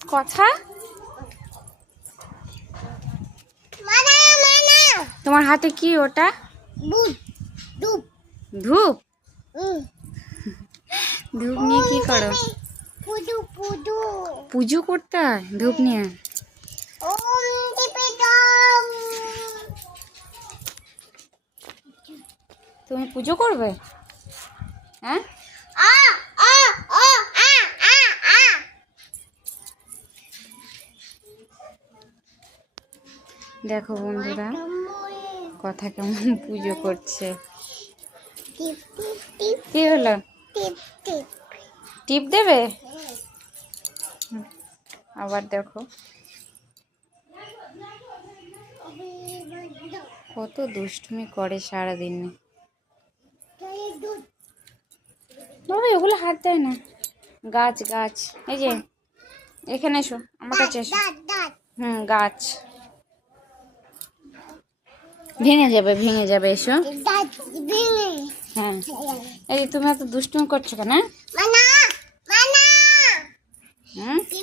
কথা? তোমার হাতে কি ওটা? দুপ ধূপ। ধূপ? নিয়ে কি করো? পুজো করতে হয় ধূপ নিয়ে? তুমি পুজো করবে? হ্যাঁ? দেখো বন্ধুরা, কথা কেমন পুজো করছে। কি হলো? টিপ দেবে? আবার দেখো। কত দুষ্টুমি করে সারাদিন। বাবা ওগুলো হাত দেয় না। গাছ গাছ। এই যে, এখানে এসো, আমার কাছে এসো। হুম, গাছ। ভেঙে যাবে ভেঙে যাবে এসো। হ্যাঁ। এই তুমি এত দুষ্টুম করছ কেন হ্যাঁ? তুমি